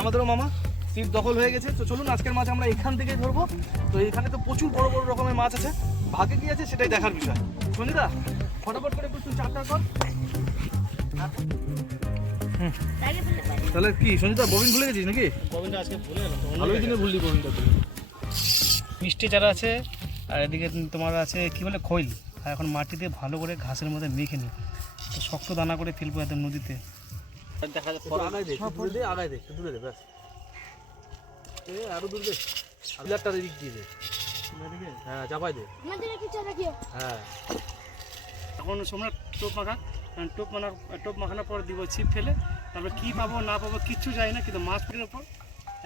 আমাদেরও মামা সিট দখল হয়ে গেছে। তো চলুন আজকের মাছ আমরা এখান থেকেই ধরবো। তো এখানে তো প্রচুর বড় বড় রকমের মাছ আছে। ভাগে কি আছে সেটাই দেখার বিষয়। সঞ্জিদা ফটাফট করে একটু চারটা কর। তাহলে কি সঞ্জিদা ববিন ভুলে গেছিস নাকি? গোবিন্দ আজকে ভুলে গেল ভালোই দিনে ভুললি ববিনটা মিষ্টি চারা আছে আর এদিকে তোমার আছে কি বলে খৈল। আর এখন মাটি দিয়ে ভালো করে ঘাসের মধ্যে মেখে নিই শক্ত দানা করে ফেলব একদম নদীতে। দেখা যাচ্ছে। আগায় দে দূরে দে আগায় দে দূরে দে ব্যাস। এ আরও দূরে দে। পিলারটা দিক দিয়ে দে। হ্যাঁ চাপাই দে। হ্যাঁ। টোপ মাখা টোপ টোপ মাখানোর পর দিব ছিপ ফেলে। তারপর কী পাবো না পাবো কিচ্ছু যায় না কিন্তু মাছ ফেলার পর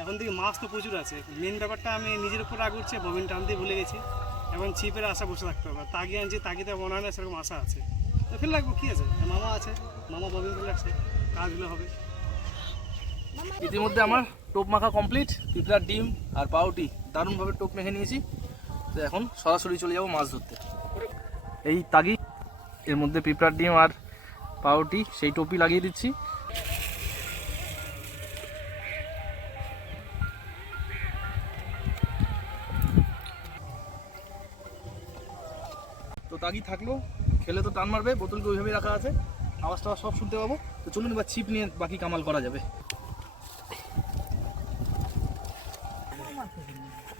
এখন থেকে মাছ তো প্রচুর আছে। মেন ব্যাপারটা আমি নিজের উপর রাগ উঠছে ববিন টানতে ভুলে গেছি। এখন ছিপের আশা বসে থাকতে হবে। তাগিয়ে আনছি তাগিতে মনে হয় না সেরকম আশা আছে। তো ফেলে রাখব কী আছে? মামা আছে মামা ববিন ফেলে রাখছে। কাজগুলো হবে। ইতিমধ্যে আমার টোপ মাখা কমপ্লিট পিঁপড়ার ডিম আর পাউটি দারুণভাবে টোপ মেখে নিয়েছি। তো এখন সরাসরি চলে যাব মাছ ধরতে। এই তাগি এর মধ্যে পিঁপড়ার ডিম আর পাউটি সেই টোপি লাগিয়ে দিচ্ছি। তো তাগি থাকল খেলে তো টান মারবে বোতলকে ওইভাবে রাখা আছে। আওয়াজ টাওয়াজ সব শুনতে পাবো। তো চলুন এবার ছিপ নিয়ে বাকি কামাল করা যাবে।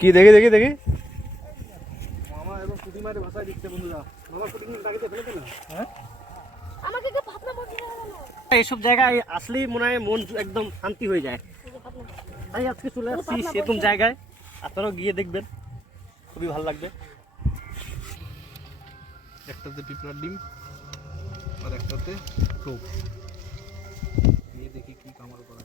কি দেখি দেখি দেখি। মামা এবং ভাষায় দিচ্ছে বন্ধুরা। মামা পুঁটি নিয়ে ফেলে দিল? হ্যাঁ? আমাকে একটু ভাবনা বলতে না এইসব জায়গায় আসলেই মনে হয় মন একদম শান্তি হয়ে যায়। তাই আজকে চলে আসছি সেরকম জায়গায়। আপনারাও গিয়ে দেখবেন। খুবই ভালো লাগবে। একটাতে পিঁপড়ার ডিম। আর একটাতে টোপ দিয়ে দেখি কি কামাল করা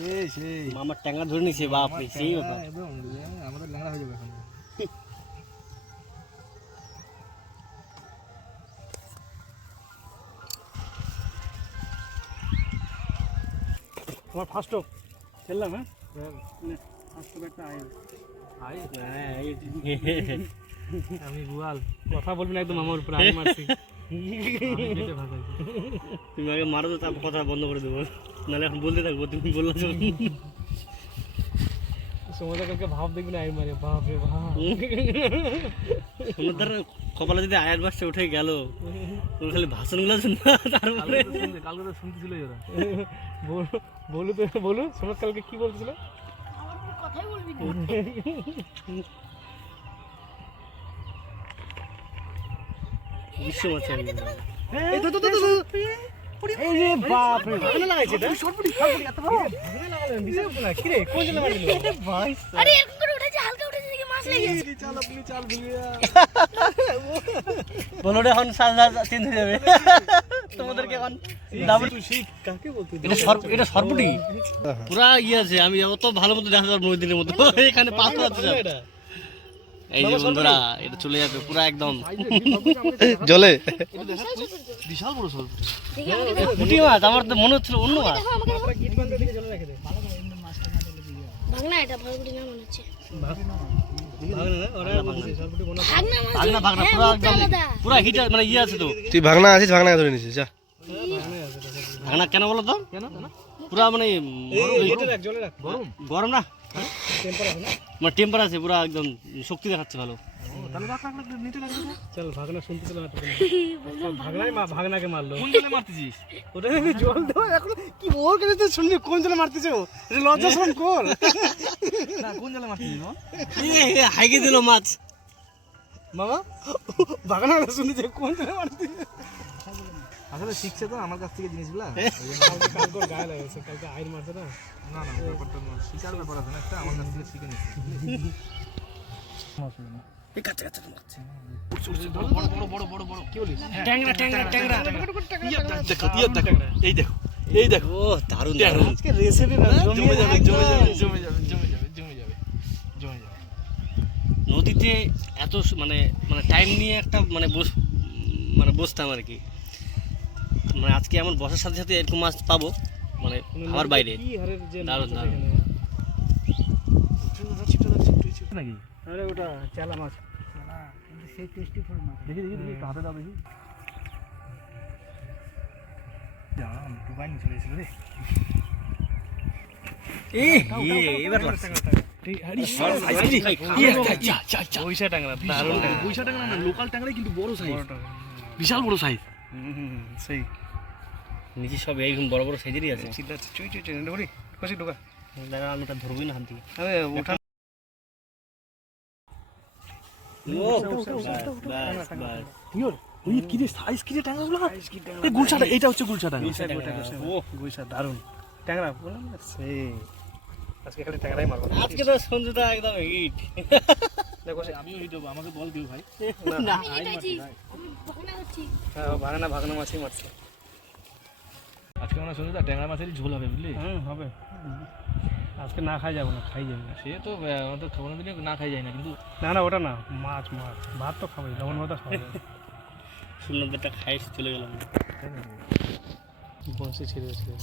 সেই সেই। মামার ট্যাঙ্গা ধরে নিছে বাপরে সেই ব্যাপার। আমাদের ল্যাংড়া হয়ে যাবে এখন। তোমার ফার্স্ট অফ খেললাম হ্যাঁ? ফার্স্ট অফ একটা আয় আই? হ্যাঁ আমি বুয়াল কথা বলবি না একদম আমার উপরে আমি মারছি। তুমি আগে মারো তো তারপর কথা বন্ধ করে দেবো। নাহলে এখন বলতে থাকব তুমি বলল। সমুদ্র কালকে ভাব দেখবি না মারে বাপ রে বাপ। কপালে যদি আয়ের বাসটা উঠে গেল খালি ভাষণগুলো শুনবা তারপরে। কালকে তো শুনতে- কালকে তো শুনতেছিল ওরা বল- বলু তো বলু কালকে কি বলছিল কথাই বলবি না বিশ্ব মাছ বলা এখন তিন হয়ে যাবে। তোমাদেরকে এখন এটা সর্পটি পুরা ইয়ে আছে আমি অত ভালো মতো দেখা যাবে নদীর মতো। এখানে পাঁচ আছে এই যে বন্ধুরা এটা চলে যাবে পুরা একদম। জলে? বিশাল বড় সর পুঁটি মাছ আমার তো মনে হচ্ছিল অন্য মাছ। ভাগনা এটা ভাগনা মনে হচ্ছে তুই ভাগনা আছিস ভাগনা ধরে নিছিস যা। ভাগনা কেন বলো তো? পুরা মানে গরম গরম না? মানে টেম্পার আছে পুরা একদম শক্তি দেখাচ্ছে ভালো। চল ভাগনা শুনতে পেলাম ভাগনাই ভাগনাকে মারলো। কোন জলে মারতেছিস? ওটা জল দেওয়া এখন। কি ওর কাছে তো শুনবি কোন জলে মারতেছে ও? এটা লজ্জা শরম কর। না কোন জলে মারতেছিস বল? হাইকে দিল মাছ। মামা ভাগনা শুনেছে কোন জলে মারতেছে। আসলে শিখছে তো আমার কাছ থেকে জিনিসগুলা। কালকে গায়ে লাগেছে কালকে আইন মারছে না? না না ব্যাপারটা না শিকার ব্যাপার আছে না একটা আমার কাছ থেকে শিখে নিচ্ছি এই কাছে। কাছে মারছে বড় বড় বড় বড় বড় কি বলিস? ট্যাংরা ট্যাংরা ট্যাংরা। দেখো ইয়ে এই দেখো এই দেখো। ও দারুণ দারুণ। আজকে রেসিপি জমে যাবে জমে যাবে জমে যাবে জমে যাবে জমে যাবে জমে যাবে। নদীতে এত মানে মানে টাইম নিয়ে একটা মানে বস মানে বসতাম আর কি। মানে আজকে এমন বসার সাথে সাথে এরকম মাছ পাবো মানে আমার বাইরে। দারুণ দারুণ। নাকি? আরে ওটা চালা মাছ। সেই টেস্টি ফল মাছ। দেখি দেখি দেখি হাতে দাও দেখি। ডুবাই নিয়ে চলে এসেছিল রে। এ এবার লাগছে। পয়সা টাংরা দারুণ। টাংরা। পয়সা টাকা না লোকাল টাকারে কিন্তু বড় সাইজ বিশাল বড় সাইজ সেই। নিচে সব এইরকম বড় বড় সাইজেরই আছে। চিল্লাচ্ছে চুই চুই চুই ঢোকা কষি ঢোকা। দাঁড়া আমি এটা ধরবই না হাত আরে ওঠা। ও বাস বাস ওই কি রে সাইজ কি রে টাঙ্গাগুলো এই গুলছাটা এটা হচ্ছে গুলছাটা ও। গুলছা দারুণ ট্যাংরা বললাম না সেই আজকে খালি ট্যাংরাই মারবো। আজকে তো সঞ্জুদা একদম হিট। দেখো সে। আমিও হিট হব আমাকে বল দিও ভাই। আমি এটাইছি ভাগনা হচ্ছি। হ্যাঁ ভাগনা ভাগনা মাছই মারছে। আজকে মানে শুনছি দা ট্যাংরা মাছেরই ঝোল হবে বুঝলি? হুম হবে। আজকে না খাই যাব না খাই যাব সে তো আমাদের খাবার দিলে না খাই যায় না কিন্তু না না ওটা না মাছ মাছ। ভাত তো খাবোই লবণ ভাত খাব শূন্যদেরটা খাই চলে গেলাম। বসে ছেড়ে ছেড়ে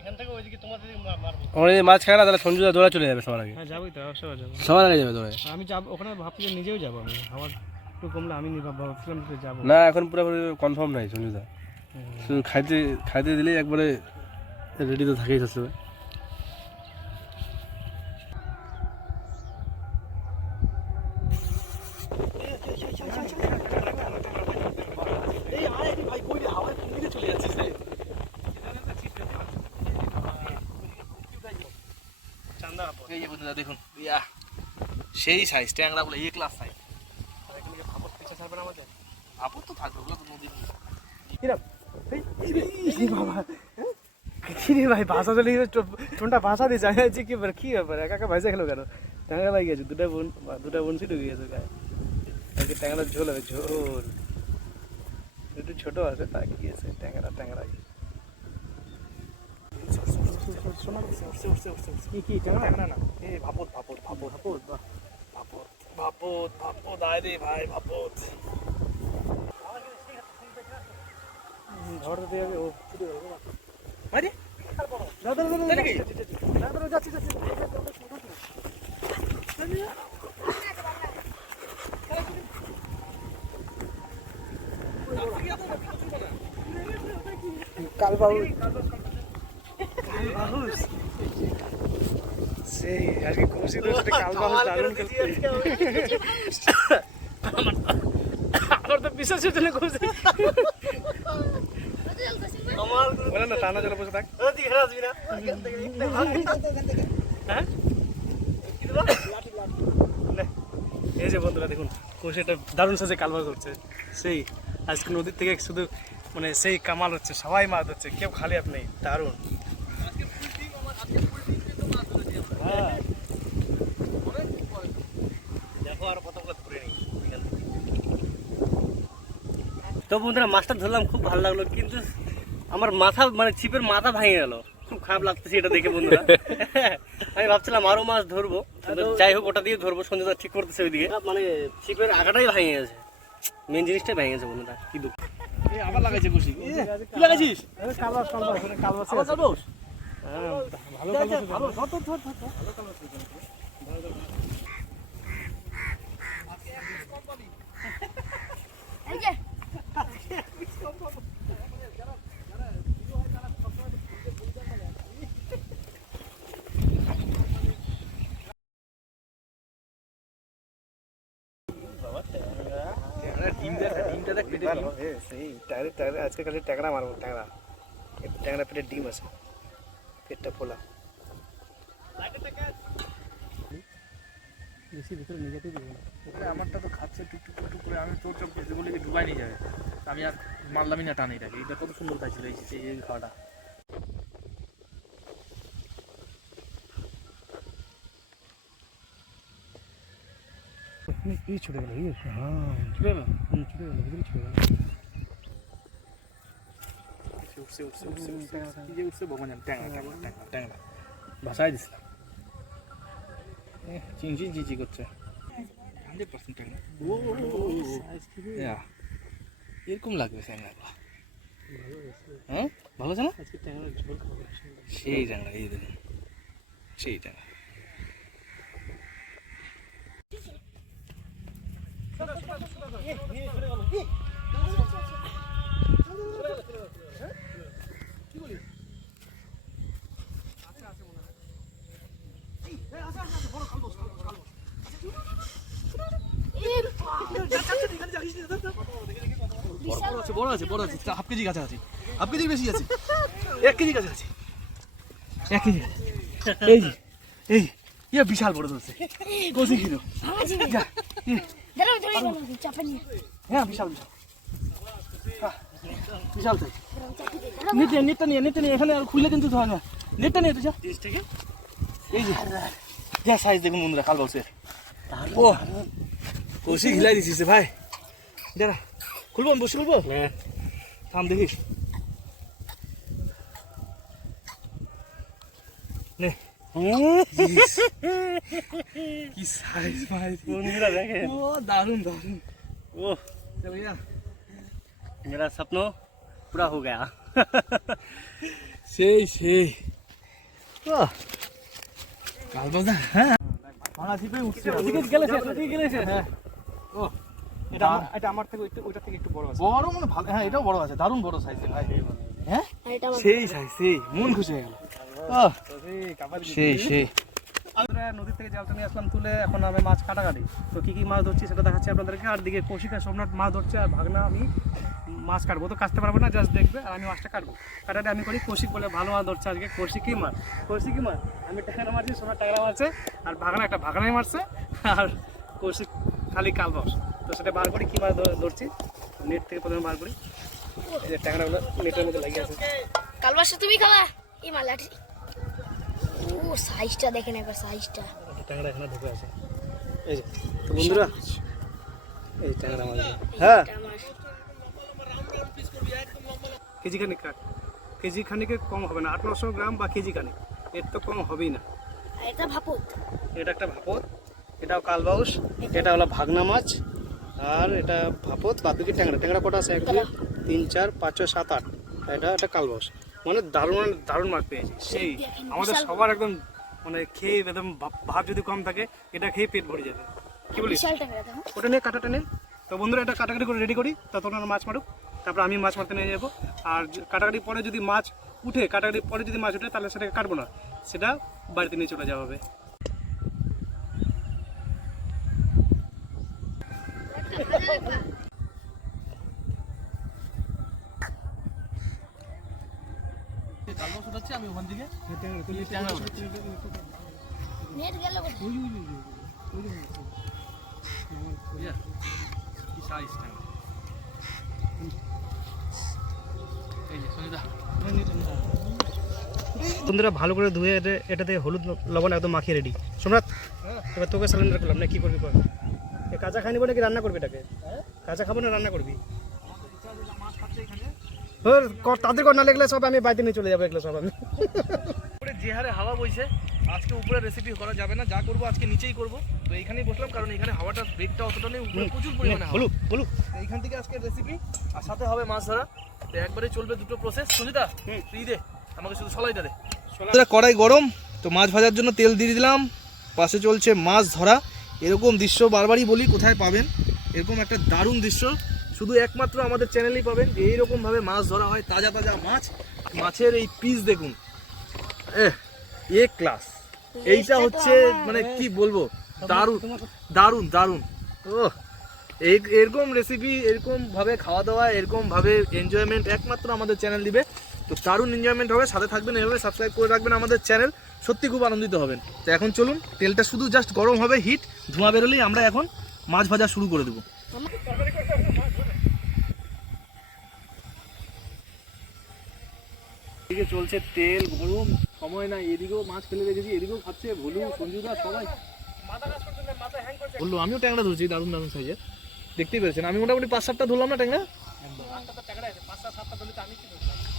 এখান থেকে ওইদিকে তোমাদের মারবো। আমরা যদি মাছ খাই না তাহলে সঞ্জু দা দৌড়া চলে যাবে সবার আগে। হ্যাঁ যাবোই তো অবশ্যই যাব। সবার আগে যাবে দৌড়ে আমি যাব ওখানে ভাবছি যে নিজেও যাব আমি। আমার একটু কমলে আমি নিবা ভাবছিলাম যে যাব। না এখন পুরোপুরি কনফার্ম নাই সঞ্জু দা শুধু খাইতে খাইতে দিলেই একবারে রেডি তো থাকেই বন্ধুরা দেখুন। ইয়া সেই সাইজ ট্যাংরা বলে এ ক্লাস সাইজ পিছা ছাড়বে না আমাদের আপদ তো থাকবে ওগুলো তো নদীর কিরে ভাই ভাষা চলে গেছে টোনটা ভাষা দিয়ে জানা যাচ্ছে কি ব্যাপার কি ব্যাপার? একা একা ভাইসা খেলো কেন? ট্যাংরা লাগিয়ে গেছে দুটা বোন দুটা বনসি ঢুকে গেছে গায়ে। ট্যাংরার ঝোল হবে ঝোল। একটু ছোট আছে তা আছে ট্যাংরা ট্যাংরা কি কি ট্যাংরা? না। এ ভাপত ভাপত ভাপত। ভাপত ভাপত ভাপত ভাপত আয় রে ভাই ভাপত ঘর দিয়ে ও ছুটে গেল আরে দাদা দাদা দাদা দাদা যাচ্ছি যাচ্ছি কালবাবু কালবাহুস সেই আজকে খুশি তো সাথে কালবাহুস দারুণ খেলতে আমার তো বিশ্বাস হচ্ছে না, খুশি। বলে না টানা জলে বসে থাক। হ্যাঁ? নে। এই যে বন্ধুরা দেখুন কষিটা দারুণ সাজে কালবার করছে। সেই আজকে নদীর থেকে শুধু মানে সেই কামাল হচ্ছে সবাই মাছ হচ্ছে কেউ খালি আপ নেই দারুণ। হ্যাঁ। তো বন্ধুরা মাছটা ধরলাম খুব ভালো লাগল কিন্তু আমার মাথা মানে ছিপের মাথা ভেঙে গেল। খুব খারাপ লাগতেছে এটা দেখে বন্ধুরা। আমি ভাবছিলাম আরও মাছ ধরবো যাই হোক ওটা দিয়ে ধরবো সন্ধ্যা ঠিক করতেছে ওইদিকে। মানে ছিপের আগাটাই ভেঙে গেছে। মেন জিনিসটাই ভেঙে গেছে বন্ধুরা কি দুঃখ। আবার লাগাইছে কি লাগাইছিস? হ্যাঁ ভালো ভালো এই যে। ট্যাংরা ডিম দেখ ডিমটা দেখ পেটে ডিম সেই টায়ারে টায়ারে আজকে কাছে ট্যাংরা মারবো ট্যাংরা। ট্যাংরা পেটের ডিম আছে। পেটটা ফোলা। বেশি ভিতরে নিয়ে যেতে দেবো আমারটা তো খাচ্ছে টুক টুক টুক করে। আমি তোর চোখ বলে ডুবাই নিয়ে যাবে? আমি আর মারলামই না টানে এটাকে। এটা কত সুন্দর খাইছিল এই যে এই খাওয়াটা। এই ছুটে গেল হ্যাঁ ছুটে গেল হুম ছুটে গেল ভিতরে ছুটে গেল উঠছে উঠছে উঠছে উঠছে উঠছে কি যে উঠছে ভগবান জানে ট্যাংরা ট্যাংরা ট্যাংরা ট্যাংরা ভাষায় দিছিলাম চিং চিং চিচি করছে হান্ড্রেড পার্সেন্ট ট্যাংরা ও ইয়া এরকম লাগবে ট্যাংরাগুলো হ্যাঁ ভালো আছে না আজকে ট্যাংরা ঝোল খাব সেই ট্যাংরা এই দেখুন সেই ট্যাংরা বড় আছে বড় আছে বড় আছে হাফ কেজি কাছাকাছি হাফ কেজি বেশি আছে এক কেজি কাছাকাছি এক কেজি এই এই ইয়ে বিশাল বড় ধরছে কষি কিলো হ্যাঁ বিশাল বিশাল। নিয়ে নিয়ে এখানে আর খুলে কিন্তু হয় না নেটটা নিয়ে তো এই যে যা সাইজ দেখুন বন্ধুরা কাল বাউসের ও কষি ঘিলাই দিছিস ভাই। দাঁড়া খুলবো বসে খুলবো? হ্যাঁ। থাম দেখিস নে। কি সাইজ ভাই বন্ধুরা দেখেন ও দারুন দারুন ও चल भैया मेरा सपना पूरा हो गया সেই সেই কাল বাজা হ্যাঁ ভাড়া চিপে উঠছে ওদিকে গেলে সে ওদিকে গেলে সে হ্যাঁ ও এটা আমার এটা আমার থেকে ওইটা- ওইটার থেকে একটু বড় আছে বড় মানে ভালো হ্যাঁ এটাও বড় আছে দারুণ বড় সাইজ ভাই হ্যাঁ আর এটা আমার সেই সাইজ সেই মন খুশি হয়ে গেল সেই সেই। আমরা নদী থেকে জালটা নিয়ে আসলাম তুলে এখন আমি মাছ কাটাকাটি। তো কী কী মাছ ধরছি সেটা দেখাচ্ছি আপনাদেরকে। আর দিকে কৌশিকা সোমনাথ মাছ ধরছে আর ভাগনা আমি মাছ কাটবো। তো কাটতে পারব না জাস্ট দেখবে আর আমি মাছটা কাটবো। কাটাটা আমি করি কৌশিক বলে ভালো মাছ ধরছে আজকে কৌশিকই মাছ? কৌশিকই মাছ? আমি টাকা মারছি সোমনাথ টাকা মারছে আর ভাগনা একটা ভাগনাই মারছে আর কৌশিক খালি কাল তো সেটা বার করি কী মাছ ধরছি? নেট থেকে প্রথমে বার করি। এই যে ট্যাংরাগুলো নেটের মধ্যে লাগিয়ে আছে। কালবাসা তুমি খাবা? এই মা লাঠি ও সাইজটা দেখেন একবার সাইজটা ট্যাংরা এখানে ঢুকে আছে। এই যে বন্ধুরা এই ট্যাংরা মাছ। হ্যাঁ। কেজি খানিক কাট কেজি খানিকে কম হবে না আট নশো গ্রাম বা কেজি খানিক এর তো কম হবেই না। এটা ভাপুত। এটা একটা ভাপত এটাও কালবাউস এটা হলো ভাগনা মাছ আর এটা ভাপত বাদ বাকি ট্যাংরা। ট্যাংরা কটা আছে? এক দুই তিন চার পাঁচ ছয় সাত আট। এটা একটা কালবাউস। মানে দারুণ দারুণ মার্ক পেয়েছি। সেই আমাদের সবার একদম মানে খেয়ে একদম ভাব- যদি কম থাকে এটা খেয়ে পেট ভরে যাবে। কি বলিস? ওটা নিয়ে কাটাটা নে। তো বন্ধুরা এটা কাটাকাটি করে রেডি করি। ততক্ষণ আমরা মাছ মারুক। তারপর আমি মাছ মারতে নিয়ে যাব। আর কাটাকাটি পরে যদি মাছ উঠে কাটাকাটি পরে যদি মাছ উঠে তাহলে সেটাকে কাটবো না। সেটা বাড়িতে নিয়ে চলে যাওয়া হবে। কাল বাউস উঠাচ্ছি আমি ওখান থেকে নেট গেল কোথায় বুঝলে? কি সাইজ ট্যাংরা এই যে সঞ্জিতা বন্ধুরা, ভালো করে ধুয়ে এটা- এটাতে হলুদ লবণ একদম মাখিয়ে রেডি সম্রাট এবার তোকে সিলিন্ডার করলাম, না, কি করবি কর কাঁচা খাই নিবো নাকি রান্না করবি এটাকে? কাঁচা খাব না রান্না করবি? তাদের না লাগলে সব আমি বাড়িতে নিয়ে চলে যাব এগুলো সব আমি। যে হারে হাওয়া বইছে আজকে উপরে রেসিপি করা যাবে না যা করব আজকে নিচেই করব। তো এইখানেই বসলাম কারণ এখানে হাওয়াটা ব্রেকটা অতটা নেই উপরে প্রচুর পরিমাণে বলু বলু এইখান থেকে আজকে রেসিপি আর সাথে হবে মাছ ধরা। তো একবারে চলবে দুটো প্রসেস সুনিতা তুই দে আমাকে শুধু সলাইটা দে। কড়াই গরম তো মাছ ভাজার জন্য তেল দিয়ে দিলাম। পাশে চলছে মাছ ধরা। এরকম দৃশ্য বারবারই বলি কোথায় পাবেন? এরকম একটা দারুণ দৃশ্য। শুধু একমাত্র আমাদের চ্যানেলেই পাবেন। যে এইরকম ভাবে মাছ ধরা হয় তাজা তাজা মাছ। মাছের এই পিস দেখুন। এ ক্লাস এইটা হচ্ছে মানে কি বলব? দারুণ। দারুণ দারুণ। ও এই এরকম রেসিপি এরকম ভাবে খাওয়া দাওয়া এরকম ভাবে এনজয়মেন্ট একমাত্র আমাদের চ্যানেল দিবে। তো দারুণ এনজয়মেন্ট হবে। সাথে থাকবেন এভাবে সাবস্ক্রাইব করে রাখবেন আমাদের চ্যানেল সত্যি খুব আনন্দিত হবেন। তো এখন চলুন তেলটা শুধু জাস্ট গরম হবে হিট ধোঁয়া বেরোলেই আমরা এখন মাছ ভাজা শুরু করে দেবো। এদিকে চলছে তেল গরম সময় না এদিকেও মাছ ফেলে রেখেছি এদিকেও খাচ্ছে ভুলু সঞ্জুদা সবাই। বলল আমিও ট্যাংরা ধরছি দারুণ দারুণ সাইজের দেখতেই পেরেছেন। আমি মোটামুটি পাঁচ সাতটা ধরলাম না ট্যাংরা?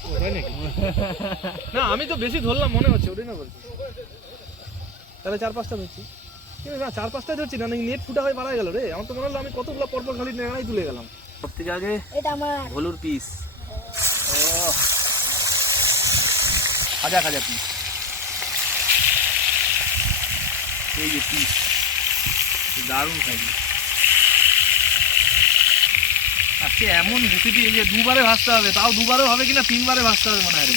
ও? না আমি তো বেশি ধরলাম মনে হচ্ছে ওটাই না বলছি। তাহলে চার পাঁচটা ধরছি। কিন্তু না চার পাঁচটাই ধরছি না নাকি নেট ফুটা হয়ে মারা গেল রে? আমার তো মনে হলো আমি কতগুলো পরপর খালি ট্যাংরাই তুলে গেলাম। সব থেকে আগে এটা আমার। ভলুর পিস হাজার হাজার পিস এই যে পিস দারুণ খাইছে আজকে এমন রেসিপি এই যে দুবারে ভাজতে হবে, তাও দুবারও হবে কিনা তিনবারে ভাজতে হবে মনে হয়।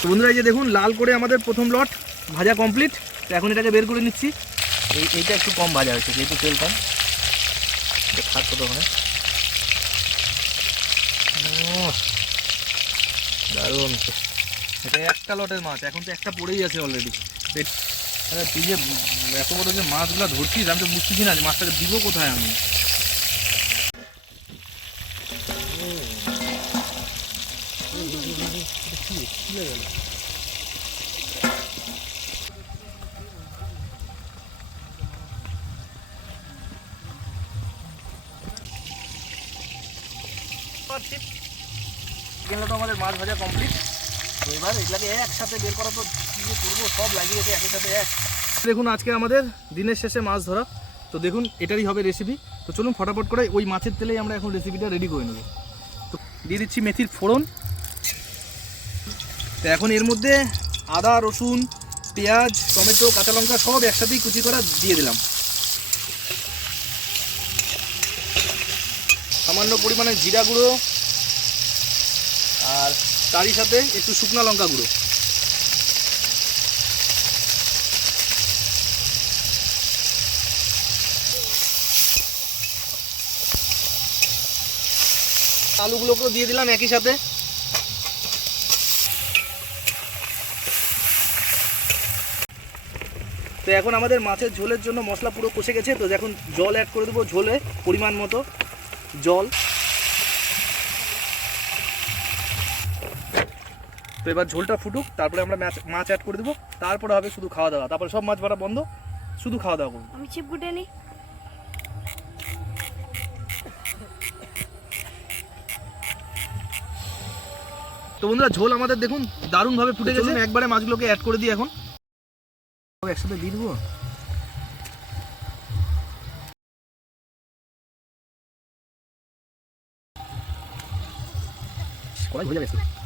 তো বন্ধুরা, এই যে দেখুন, লাল করে আমাদের প্রথম লট ভাজা কমপ্লিট তো এখন এটাকে বের করে নিচ্ছি। এই, এইটা একটু কম ভাজা হয়েছে, যেহেতু তেল কম এটা থাক কত ওখানে দারুণ এটা একটা লটের মাছ এখন তো একটা পড়েই আছে অলরেডি তুই যে এত বড় যে মাছগুলো ধরছিস আমি তো বুঝতেছি না যে মাছটাকে দিব কোথায় আমি এগুলো একসাথে বের সব লাগিয়েছে দেখুন, আজকে আমাদের দিনের শেষে মাছ ধরা। তো দেখুন, এটারই হবে রেসিপি তো চলুন ফটাফট করে ওই মাছের তেলেই আমরা এখন রেসিপিটা রেডি করে নেব। তো দিয়ে দিচ্ছি মেথির ফোড়ন। তো এখন এর মধ্যে আদা, রসুন, পেঁয়াজ, টমেটো, কাঁচা লঙ্কা সব একসাথেই কুচি করা দিয়ে দিলাম। সামান্য পরিমাণে জিরা গুঁড়ো তারই সাথে একটু শুকনো লঙ্কা গুঁড়ো। আলুগুলোকেও দিয়ে দিলাম একই সাথে। তো এখন আমাদের মাছের ঝোলের জন্য মশলা পুরো কষে গেছে, তো এখন জল অ্যাড করে দেবো ঝোলে পরিমাণ মতো। জল। তো এবার ঝোলটা ফুটুক তারপরে আমরা মাছ মাছ অ্যাড করে দেবো তারপরে হবে শুধু খাওয়া দাওয়া। তারপরে সব মাছ ধরা বন্ধ শুধু খাওয়া দাওয়া করব। আমি চিপ গুটে নিই। তো বন্ধুরা ঝোল আমাদের দেখুন দারুণভাবে ফুটে গেছে। একবারে মাছগুলোকে অ্যাড করে দিই এখন। একসাথে দিয়ে দেবো। কড়াই হয়ে যাবে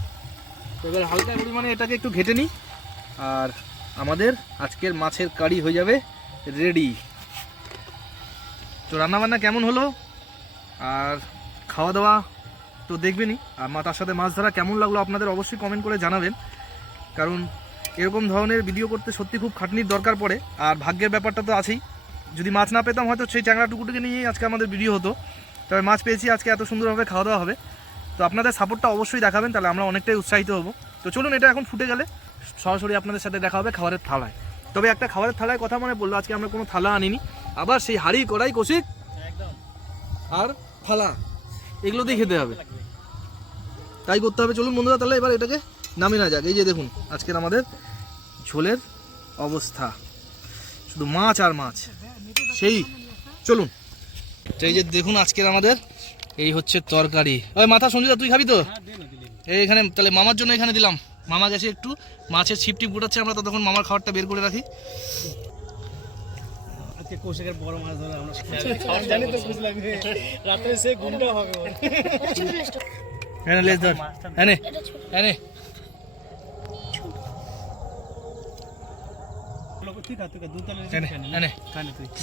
এবার হালকা পরিমাণে এটাকে একটু ঘেটে নিই। আর আমাদের আজকের মাছের কারি হয়ে যাবে রেডি। তো রান্নাবান্না কেমন হলো? আর খাওয়া দাওয়া তো দেখবেনই। আর মা- তার সাথে মাছ ধরা কেমন লাগল আপনাদের অবশ্যই কমেন্ট করে জানাবেন। কারণ এরকম ধরনের ভিডিও করতে সত্যি খুব খাটনির দরকার পড়ে। আর ভাগ্যের ব্যাপারটা তো আছেই। যদি মাছ না পেতাম হয়তো সেই চ্যাংড়া টুকুটুকে নিয়েই আজকে আমাদের ভিডিও হতো। তবে মাছ পেয়েছি, আজকে এত সুন্দরভাবে খাওয়া দাওয়া হবে। তো আপনাদের সাপোর্টটা অবশ্যই দেখাবেন, তাহলে আমরা অনেকটাই উৎসাহিত হব। তো চলুন, এটা এখন ফুটে গেলে সরাসরি আপনাদের সাথে দেখা হবে খাবারের থালায়। তবে একটা খাবারের থালায় কথা মনে পড়ল, আজকে আমরা কোনো থালা আনিনি। আবার সেই হাড়ি, কড়াই কষিক আর থালা এগুলো দিয়ে খেতে হবে। তাই করতে হবে। চলুন বন্ধুরা, তাহলে এবার এটাকে নামে না যাক। এই যে দেখুন, আজকের আমাদের ঝোলের অবস্থা। শুধু মাছ আর মাছ। সেই, চলুন। তো এই যে দেখুন আজকের আমাদের এই হচ্ছে তরকারি। ওই মাথা সঞ্জিতা তুই খাবি তো? এই এখানে তাহলে মামার জন্য এখানে দিলাম। মামা গেছে একটু মাছের ছিপ টিপ গোটাচ্ছে আমরা ততক্ষণ মামার খাবারটা বের করে রাখি। আজকে কৌশিকের বড় মাছ ধরে আমরা জানি। তো খুশি লাগবে। রাত্রে সে ঘুমটা হবে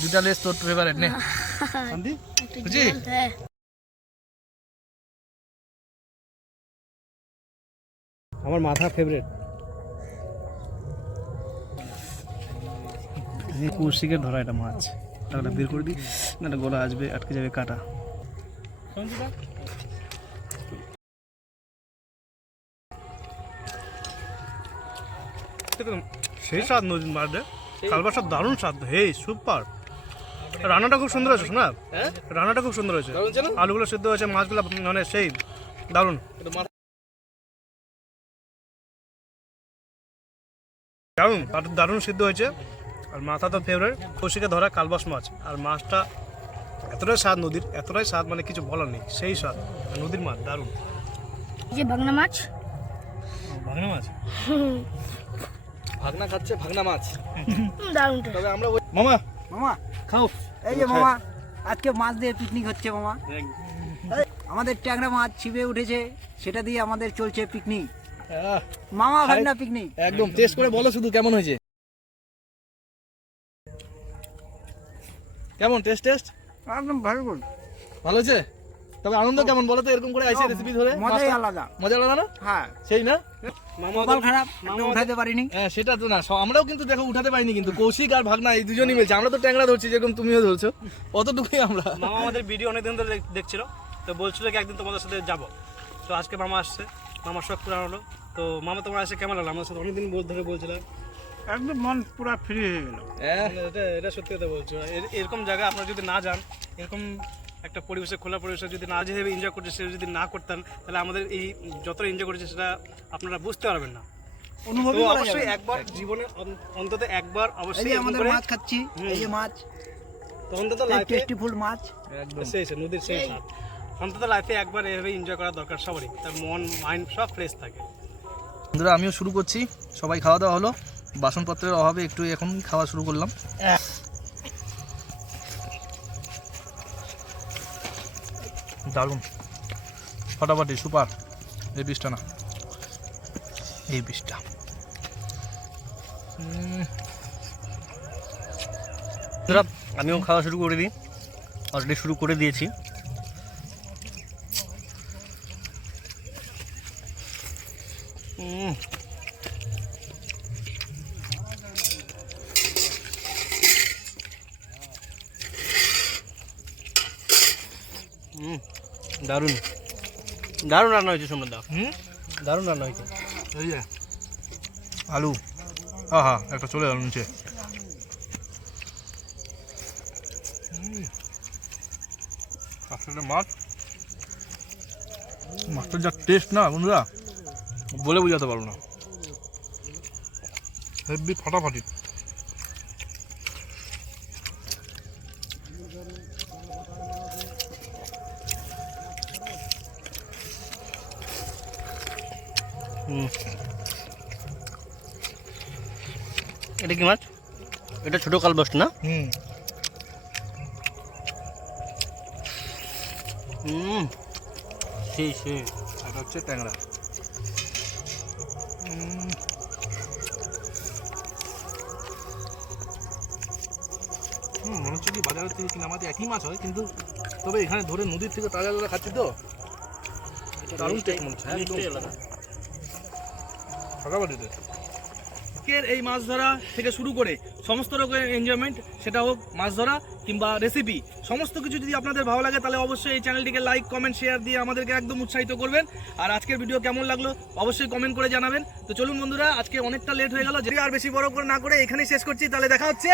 দুটা লেজ তোর ফেভারিট নে। বুঝি? আমার মাথা ফেভারিট কৌশিকের ধরা এটা মাছ। তাহলে বের করে দিই না গলা আসবে আটকে যাবে কাটা। সেই স্বাদ নদীর মাছ রে কালবাসার দারুণ স্বাদ। হে সুপার রান্নাটা খুব সুন্দর হয়েছে শোনা? হ্যাঁ? রান্নাটা খুব সুন্দর হয়েছে। আলুগুলো সিদ্ধ হয়েছে মাছগুলো মানে সেই দারুণ। দারুণ আর দারুণ সিদ্ধ হয়েছে। আর মাথা তো ফেভারিট খুশিকে ধরা কালবাস মাছ। আর মাছটা এতটাই স্বাদ নদীর এতটাই স্বাদ মানে কিছু বলার নেই সেই স্বাদ। নদীর মাছ দারুণ। এই যে বাগনা মাছ। ভাঙনা মাছ? ভাগনা খাচ্ছে ভাগনা মাছ। দারুণ তবে আমরা মামা মামা খাও। এই যে মামা আজকে মাছ দিয়ে পিকনিক হচ্ছে মামা। আমাদের ট্যাংরা মাছ ছিপে উঠেছে সেটা দিয়ে আমাদের চলছে পিকনিক আহ, মামা ভাগনা পিকনিক একদম টেস্ট করে বলো শুধু কেমন হয়েছে? কেমন টেস্ট টেস্ট একদম ভালো ভালো হয়েছে? তবে আনন্দ কেমন বলো তো? এরকম করে আইসে রেসিপি ধরে মজাই আলাদা। মজা লাগল না? হ্যাঁ। সেই না? কপাল খারাপ উঠাতে পারিনি? হ্যাঁ সেটা তো না। আমরাও কিন্তু দেখো উঠাতে পারিনি কিন্তু। কৌশিক আর ভাগনা এই দুজনই মিলছে। আমরা তো ট্যাংরা ধরছি যেরকম তুমিও ধরছো। অতটুকুই আমরা। মামা আমাদের ভিডিও অনেকদিন ধরে দেখ- দেখছিল। তো বলছিল কি একদিন তোমাদের সাথে যাব। তো আজকে মামা আসছে। মামা শখ পুরান হলো। তো মামা তোমার আসে কেমন লাগল আমার সাথে অনেকদিন বল- ধরে বলছিলাম। একদম মন পুরো ফ্রি হয়ে গেল। এটা এটা সত্যি কথা বলছো। এরকম জায়গা আপনারা যদি না যান এরকম একটা পরিবেশে খোলা পরিবেশে যদি না যেভাবে এনজয় করছে সেটা যদি না করতেন তাহলে আমাদের এই যতটা এনজয় করেছে সেটা আপনারা বুঝতে পারবেন না। করা অবশ্যই একবার জীবনে অন্তত একবার অবশ্যই আমাদের মাছ খাচ্ছি এই যে মাছ। তো অন্তত লাইফে টেস্টি ফুল মাছ। একদম। সেই সেই নদীর সেই স্বাদ অন্তত লাইফে একবার এভাবে এনজয় করা দরকার সবারই। তার মন মাইন্ড সব ফ্রেশ থাকে। বন্ধুরা আমিও শুরু করছি। সবাই খাওয়া দাওয়া হলো। বাসনপত্রের অভাবে একটু এখন খাওয়া শুরু করলাম। দারুণ। ফাটাফাটি সুপার। এই বিষটা না। এই বিষটা আমিও খাওয়া শুরু করে দিই। অলরেডি শুরু করে দিয়েছি। উম, দারুণ। দারুণ রান্না হয়েছে সম্রাট হুম? দারুণ রান্না হয়েছে। এই যে আলু। আহা একটা চলে গেল নিচে। আসলে মাছ। মাছটার যা টেস্ট না বন্ধুরা বলে বোঝাতে পারব না। হেভি ফাটাফাটি। ছোট কালবাস না? হুম। সেই সেই। এটা হচ্ছে ট্যাংরা। হুম। মনে হচ্ছে কি বাজারের থেকে কিনা আমাদের একই মাছ হয় কিন্তু তবে এখানে ধরে নদীর থেকে তাজা তাজা খাচ্ছি তো। দারুণ টেস্ট মনে হচ্ছে এই মাছ ধরা থেকে শুরু করে সমস্ত রকমের এনজয়মেন্ট সেটা হোক মাছ ধরা কিংবা রেসিপি সমস্ত কিছু যদি আপনাদের ভালো লাগে তাহলে অবশ্যই এই চ্যানেলটিকে লাইক কমেন্ট শেয়ার দিয়ে আমাদেরকে একদম উৎসাহিত করবেন। আর আজকের ভিডিও কেমন লাগল অবশ্যই কমেন্ট করে জানাবেন। তো চলুন বন্ধুরা, আজকে অনেকটা লেট হয়ে গেল যদি আর বেশি বড় করে না করে এখানেই শেষ করছি, তাহলে দেখা হচ্ছে